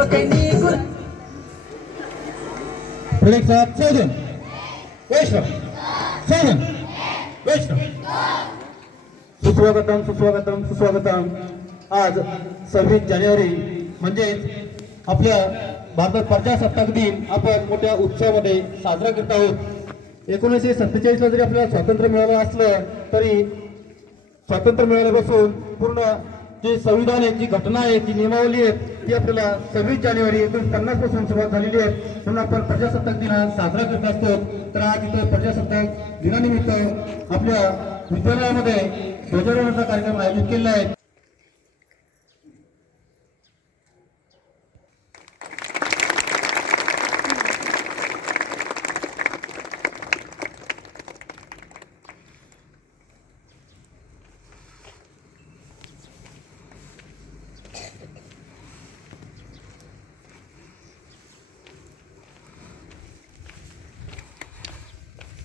त्र्यंबकैनी गुर पुढे सात चौदन वैष्णव चौदन वैष्णव सुस्वागतम सुस्वागतम सुस्वागतम। आज 26 जानेवारी म्हणजेच आपल्या भारतात प्रजासत्ताक दिन आपण मोठ्या उत्सवामध्ये साजरा करत आहोत। 1947ला जरी आपल्याला स्वातंत्र्य मिळालं असलं तरी स्वातंत्र्य मिळाल्यापासून पूर्ण जे संविधान आहे, जी घटना आहे, जी नियमावली आहे ती आपल्याला 26 जानेवारी 1950 पासून सुरुवात झालेली आहे। म्हणून आपण प्रजासत्ताक दिन साजरा करत असतो। तर आज इथं प्रजासत्ताक दिनानिमित्त आपल्या विद्यालयामध्ये ध्वजारोहणाचा कार्यक्रम आयोजित केलेला आहे।